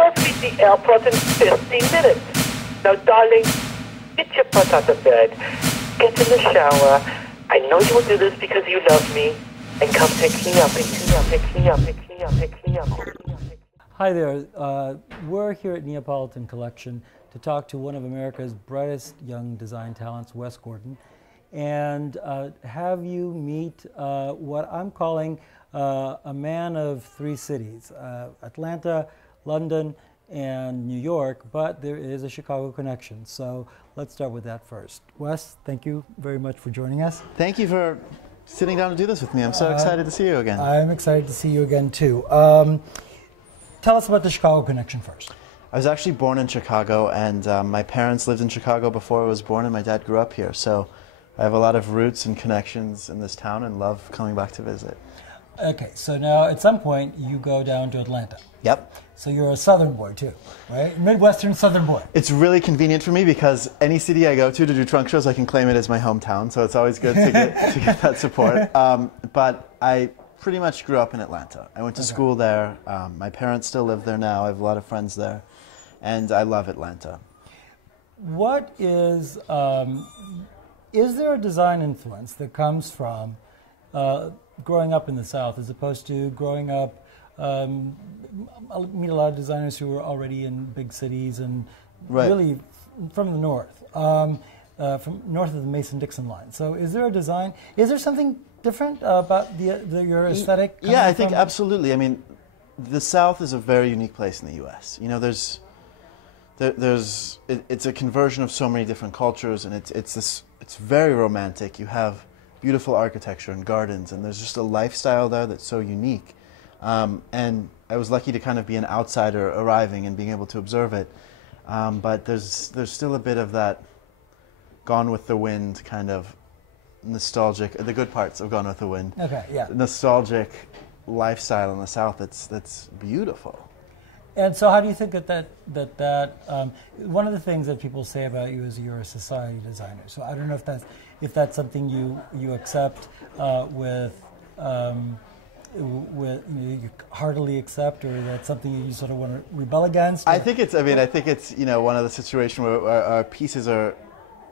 supposed to be at the airport in 15 minutes. Now, darling, get your butt out of bed. Get in the shower. I know you will do this because you love me. And come pick me up, pick me up, pick me up, pick me up, pick me up, pick me up. Hi there. We're here at Neopolitan Collection to talk to one of America's brightest young design talents, Wes Gordon, and have you meet what I'm calling a man of three cities, Atlanta, London, and New York, but there is a Chicago connection. So let's start with that first. Wes, thank you very much for joining us. Thank you for sitting down to do this with me. I'm so excited to see you again. I'm excited to see you again, too. Tell us about the Chicago connection first. I was actually born in Chicago, and my parents lived in Chicago before I was born, and my dad grew up here. So I have a lot of roots and connections in this town and love coming back to visit. Okay, so now at some point you go down to Atlanta. Yep. So you're a Southern boy too, right? Midwestern Southern boy. It's really convenient for me because any city I go to do trunk shows, I can claim it as my hometown. So it's always good to get that support. But I pretty much grew up in Atlanta. I went to school there. My parents still live there now. I have a lot of friends there. And I love Atlanta. What is there a design influence that comes from growing up in the South as opposed to growing up, I meet a lot of designers who are already in big cities and really from the North, from north of the Mason-Dixon line. So is there a design, is there something different about your aesthetic? Yeah, I think absolutely. I mean, the South is a very unique place in the U.S. You know, it's a conversion of so many different cultures, and it's very romantic. You have beautiful architecture and gardens, and there's just a lifestyle there that's so unique. And I was lucky to kind of be an outsider arriving and being able to observe it. But there's still a bit of that Gone with the Wind kind of nostalgic, the good parts of Gone with the Wind. Okay, yeah. Nostalgic lifestyle in the South that's beautiful. And so how do you think that one of the things that people say about you is you're a society designer. So I don't know if that's something you accept you heartily accept, or that's something you sort of want to rebel against? Or? I think it's one of the situations where our pieces are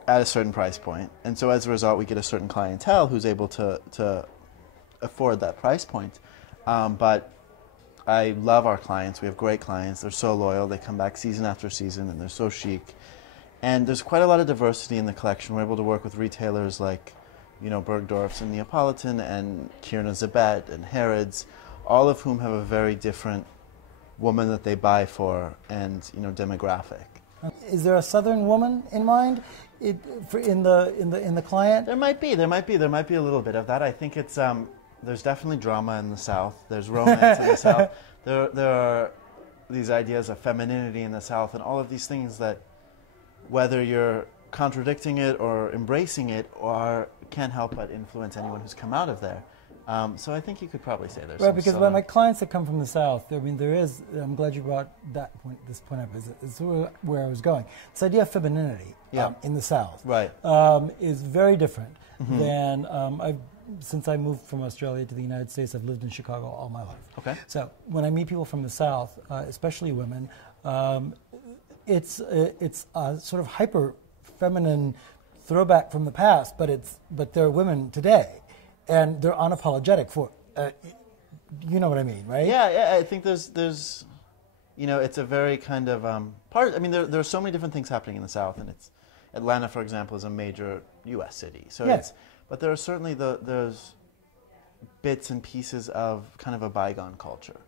at a certain price point, and so as a result we get a certain clientele who's able to afford that price point. But I love our clients. We have great clients. They're so loyal. They come back season after season, and they're so chic. And there's quite a lot of diversity in the collection. We're able to work with retailers like, Bergdorf's and Neopolitan and Kierna Zabet and Harrods, all of whom have a very different woman that they buy for and, demographic. Is there a Southern woman in mind in the client? There might be a little bit of that. I think it's there's definitely drama in the South. There's romance in the South. There are these ideas of femininity in the South, and all of these things that, whether you're contradicting it or embracing it, can't help but influence anyone who's come out of there. So I think you could probably say there's right, because by my clients that come from the South, I mean, there is, I'm glad you brought this point up, is where I was going. This idea of femininity in the South is very different than, since I moved from Australia to the United States, I've lived in Chicago all my life. Okay. So when I meet people from the South, especially women, it's a sort of hyper feminine throwback from the past, but they're women today, and they're unapologetic for you know what I mean, right? Yeah. I think there's it's a very kind of part. I mean, there are so many different things happening in the South, and Atlanta, for example, is a major U.S. city. So but there are certainly there's bits and pieces of kind of a bygone culture,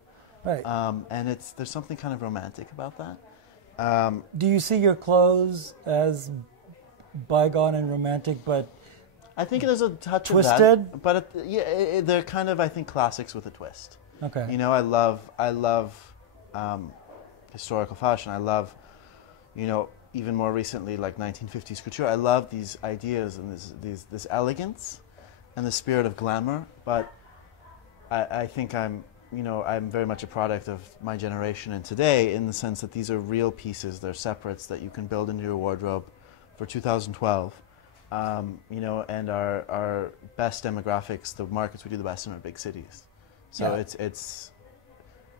right? And there's something kind of romantic about that. Do you see your clothes as bygone and romantic, but I think there's a touch twisted? Of that, but they're kind of, I think, classics with a twist. Okay. I love historical fashion. I love, even more recently, like 1950s couture. I love these ideas and this elegance and the spirit of glamour. But I think I'm very much a product of my generation and today, in the sense that these are real pieces. They're separates that you can build into your wardrobe for 2012. And our best demographics, the markets we do the best in, are big cities. So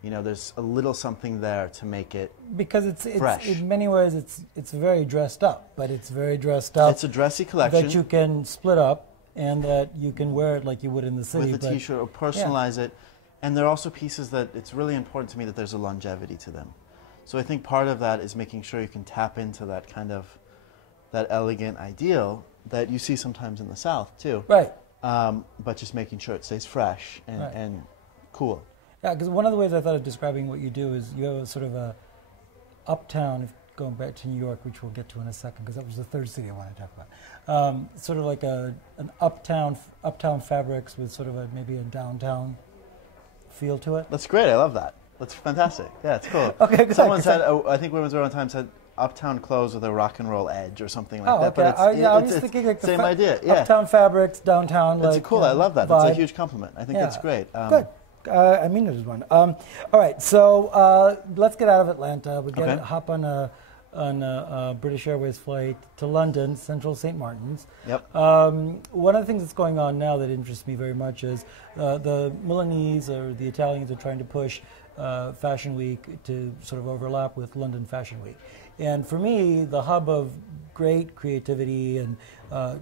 You know, there's a little something there to make it because it's fresh. In many ways it's very dressed up, but it's very dressed up. It's a dressy collection that you can split up and that you can wear it like you would in the city with a T-shirt or personalize it. And there are also pieces that it's really important to me that there's a longevity to them. So I think part of that is making sure you can tap into that kind of that elegant ideal that you see sometimes in the South too. Right. But just making sure it stays fresh and cool. Yeah, because one of the ways I thought of describing what you do is you have a sort of a uptown, going back to New York, which we'll get to in a second, because that was the third city I wanted to talk about. Sort of like an uptown fabrics with sort of maybe a downtown feel to it. That's great. I love that. That's fantastic. Yeah, it's cool. Okay, good. Someone said, I think Women's Wear one time said, uptown clothes with a rock and roll edge or something like that. Okay. But I was thinking like the same idea. Yeah. Uptown fabrics, downtown. It's like, cool. I love that. Vibe. That's a huge compliment. I think that's great. Good. I mean it as one. All right, so let's get out of Atlanta. We hop on a British Airways flight to London, Central St. Martin's. Yep. One of the things that's going on now that interests me very much is the Milanese or the Italians are trying to push Fashion Week to sort of overlap with London Fashion Week. And for me, the hub of great creativity and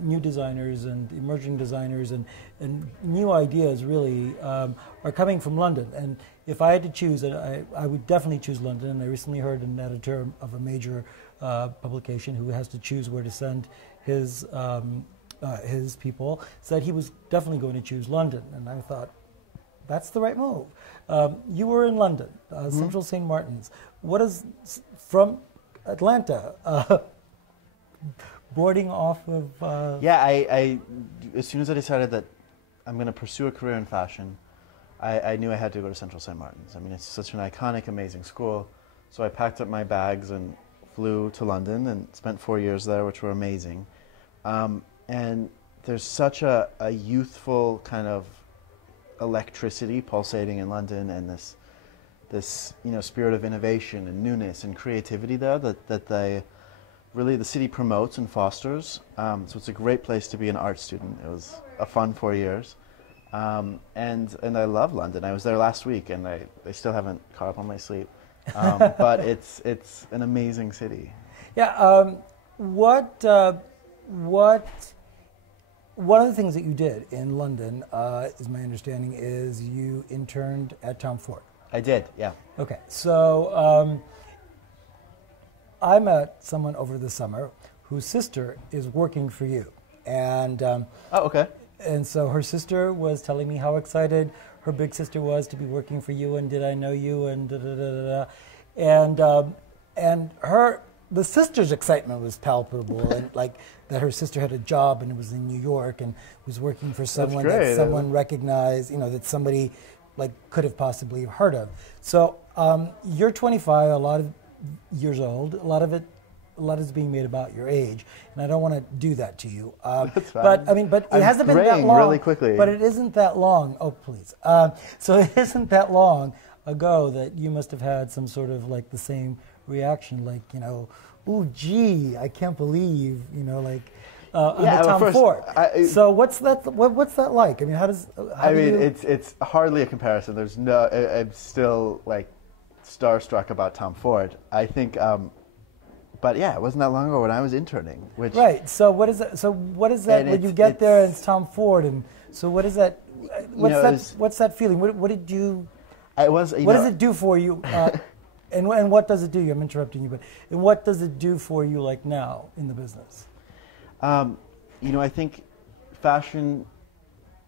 new designers and emerging designers and new ideas really are coming from London. And if I had to choose, I would definitely choose London. And I recently heard an editor of a major publication who has to choose where to send his people said he was definitely going to choose London. And I thought, that's the right move. You were in London, Central St. Martin's. What is, from Atlanta, boarding off of... Yeah, I as soon as I decided that I'm going to pursue a career in fashion, I knew I had to go to Central St. Martin's. I mean, it's such an iconic, amazing school. So I packed up my bags and flew to London and spent 4 years there, which were amazing. And there's such a youthful kind of electricity pulsating in London, and this spirit of innovation and newness and creativity there that the city promotes and fosters. So it's a great place to be an art student. It was a fun 4 years. And I love London. I was there last week, and I still haven't caught up on my sleep. But it's an amazing city. Yeah. One of the things that you did in London, is my understanding, is you interned at Tom Ford. I did, yeah. Okay, so I met someone over the summer whose sister is working for you, and okay. And so her sister was telling me how excited her big sister was to be working for you, and did I know you, and da da da da da, and the sister's excitement was palpable, and like that her sister had a job and it was in New York and was working for someone that someone recognized, that somebody like could have possibly heard of. So you're 25, a lot of years old. A lot is being made about your age, and I don't want to do that to you. That's fine. But it hasn't been that long. Really quickly. But it isn't that long. Oh, please. So it isn't that long ago that you must have had some sort of like the same reaction, like oh gee, I can't believe under Tom Ford. So what's that like? I mean, it's hardly a comparison. There's no. I'm still like starstruck about Tom Ford. I think. But yeah, it wasn't that long ago when I was interning. Right. So what is that? So what is that when you get there and it's Tom Ford? And so what is that? What's that feeling? What did you? What does it do for you? And what does it do? I'm interrupting you, but and what does it do for you like now in the business? I think fashion,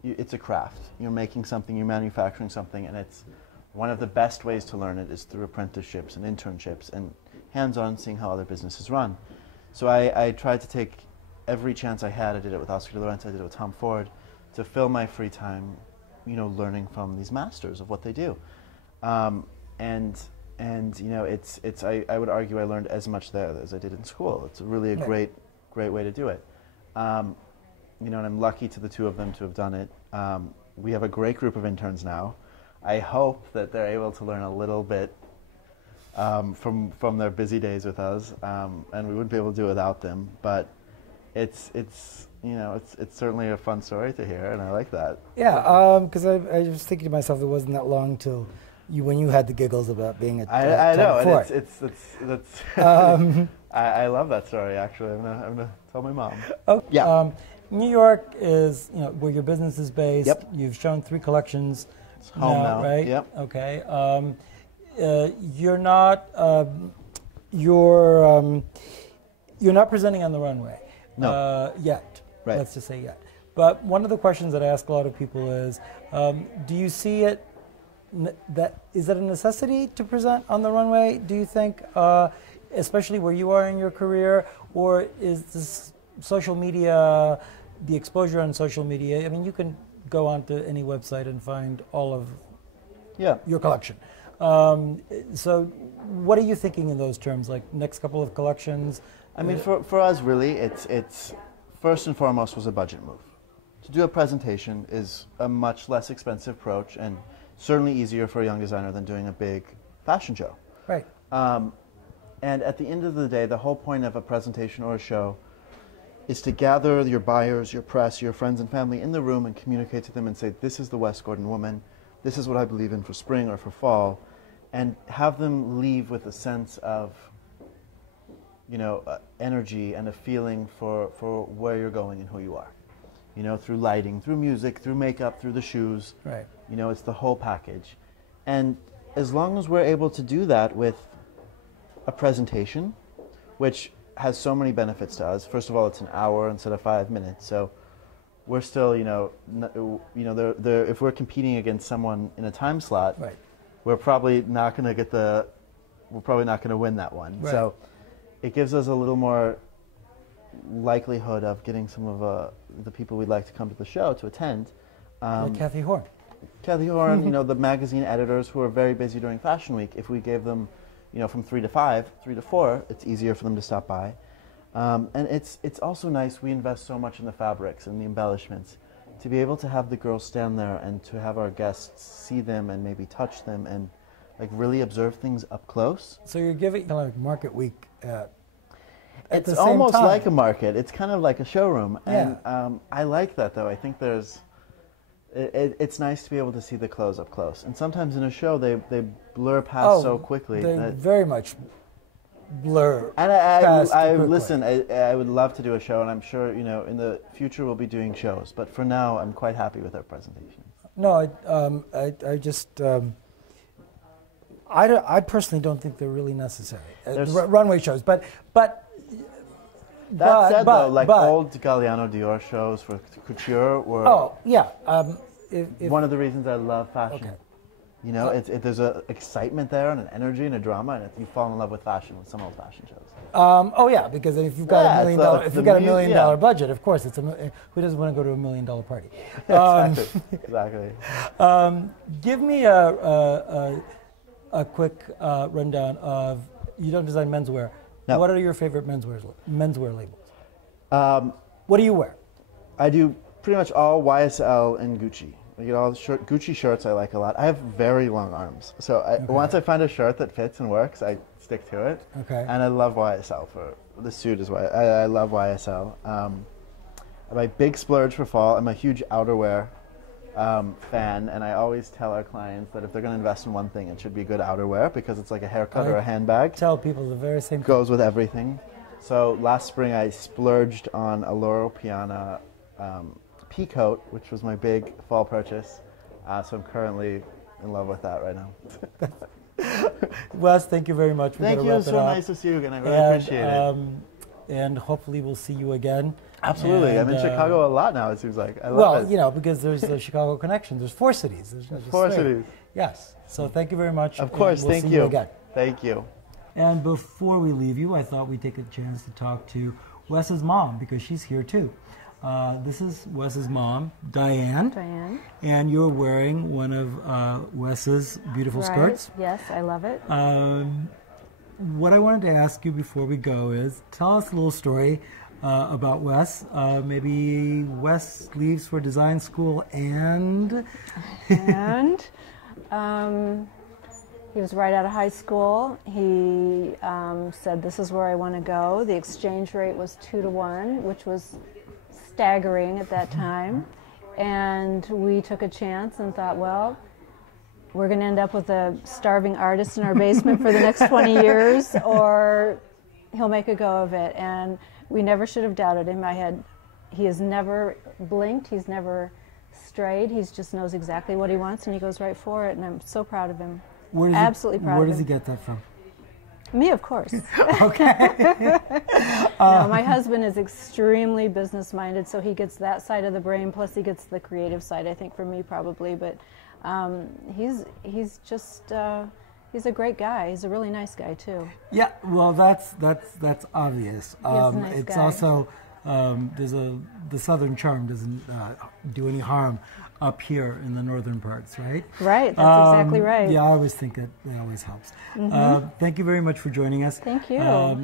it's a craft. You're making something, you're manufacturing something, and it's one of the best ways to learn it is through apprenticeships and internships and hands-on seeing how other businesses run. So I tried to take every chance I had. I did it with Oscar de la Renta, I did it with Tom Ford, to fill my free time, learning from these masters of what they do. I would argue I learned as much there as I did in school. It's really a great way to do it. And I'm lucky to the two of them to have done it. We have a great group of interns now. I hope that they're able to learn a little bit from their busy days with us, and we wouldn't be able to do it without them. But it's certainly a fun story to hear, and I like that. Yeah, because I was thinking to myself, it wasn't that long till when you had the giggles about being at I know, and Fort. I love that story. Actually, I'm gonna tell my mom. Oh, yeah. New York is where your business is based. Yep. You've shown 3 collections. It's home now, right? Yep. Okay. You're not you're not presenting on the runway. No. Yet. Right. Let's just say yet. But one of the questions that I ask a lot of people is, do you see it? Is it a necessity to present on the runway? Do you think, especially where you are in your career, or is this social media, the exposure on social media? I mean, you can go onto any website and find all of your collection. So, what are you thinking in those terms? Like next couple of collections? I mean, for us, really, it's first and foremost was a budget move. To do a presentation is a much less expensive approach and certainly easier for a young designer than doing a big fashion show. Right. And at the end of the day, the whole point of a presentation or a show is to gather your buyers, your press, your friends and family in the room and communicate to them and say, this is the Wes Gordon woman, this is what I believe in for spring or for fall, and have them leave with a sense of energy and a feeling for where you're going and who you are. Through lighting, through music, through makeup, through the shoes. Right. It's the whole package. And as long as we're able to do that with a presentation, which has so many benefits to us. First of all, it's an hour instead of 5 minutes. So we're still, if we're competing against someone in a time slot, right, we're probably not going to win that one. Right. So it gives us a little more likelihood of getting some of the people we'd like to come to the show to attend. Like Kathy Horn. Kathy Horn, the magazine editors who are very busy during Fashion Week. If we gave them, from 3 to 5, 3 to 4, it's easier for them to stop by. And it's also nice. We invest so much in the fabrics and the embellishments to be able to have the girls stand there and to have our guests see them and maybe touch them and really observe things up close. So you're giving kind of like Market Week. It's almost like a market. It's kind of like a showroom. And I like that, though. I think it's nice to be able to see the clothes up close. And sometimes in a show, they blur past so quickly. They very much blur and past listen, I would love to do a show, and I'm sure, in the future we'll be doing shows. But for now, I'm quite happy with our presentation. No, I personally don't think they're really necessary. Runway shows, but that said, old Galliano Dior shows for couture were. Oh yeah. One of the reasons I love fashion. Okay. There's an excitement there and an energy and a drama, and you fall in love with fashion with some old fashion shows. Oh yeah, because if you've got $1 million, if you've got $1 million budget, of course who doesn't want to go to $1 million party? Exactly. Give me a quick rundown of, you don't design menswear. No. What are your favorite menswear labels? What do you wear? I do pretty much all YSL and Gucci. I get all the Gucci shirts I like a lot. I have very long arms. So once I find a shirt that fits and works, I stick to it. Okay. And I love YSL for the suit as well. I love YSL. My big splurge for fall, I'm a huge outerwear fan, and I always tell our clients that if they're going to invest in one thing, it should be good outerwear, because it's like a haircut or a handbag. Tell people the very same thing. Goes with everything. So last spring I splurged on a Loro Piana pea coat, which was my big fall purchase. So I'm currently in love with that right now. Wes, thank you very much. Thank you. It's so nice to see you again. I really appreciate it. And hopefully we'll see you again. Absolutely. I'm in Chicago a lot now, it seems like. I love it. Because there's the Chicago connection. There's 4 cities. There's 4 cities. Yes. So thank you very much. Of course. We'll thank see you again. Thank you. And before we leave you, I thought we'd take a chance to talk to Wes's mom, because she's here too. This is Wes's mom, Diane. Diane. And you're wearing one of Wes's beautiful skirts. Yes, I love it. What I wanted to ask you before we go is, tell us a little story about Wes. Maybe Wes leaves for design school and... He was right out of high school. He said, this is where I want to go. The exchange rate was 2 to 1, which was staggering at that time. And we took a chance and thought, well, we're going to end up with a starving artist in our basement for the next 20 years, or he'll make a go of it. And we never should have doubted him. He has never blinked. He's never strayed. He just knows exactly what he wants, and he goes right for it. And I'm so proud of him. Absolutely proud of him. Where does he get that from? Me, of course. Okay. No, my husband is extremely business-minded, so he gets that side of the brain, plus he gets the creative side, I think, for me probably. But he's just he's a great guy. He's a really nice guy too. Yeah, well, that's obvious. He's a nice it's guy. also the southern charm doesn't do any harm up here in the northern parts, right? Right, that's exactly right. Yeah, I always think that always helps. Thank you very much for joining us. Thank you.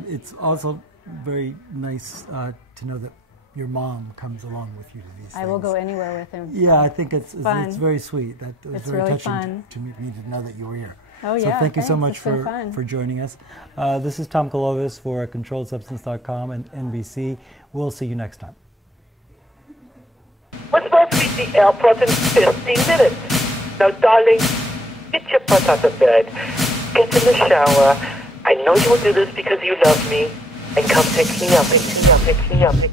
It's also very nice to know that your mom comes along with you to these things. I will go anywhere with him. Yeah, I think it's fun. It's very sweet. That was It's very really touching fun. to me to know that you were here. Oh, so yeah, thank you so thanks. much It's been fun. for joining us. This is Tom Kolovos for ControlledSubstance.com and NBC. We'll see you next time. We're supposed to be at the airport in 15 minutes. Now, darling, get your butt out of bed. Get in the shower. I know you will do this because you love me. And come pick me up, pick me up, pick me up, pick me up.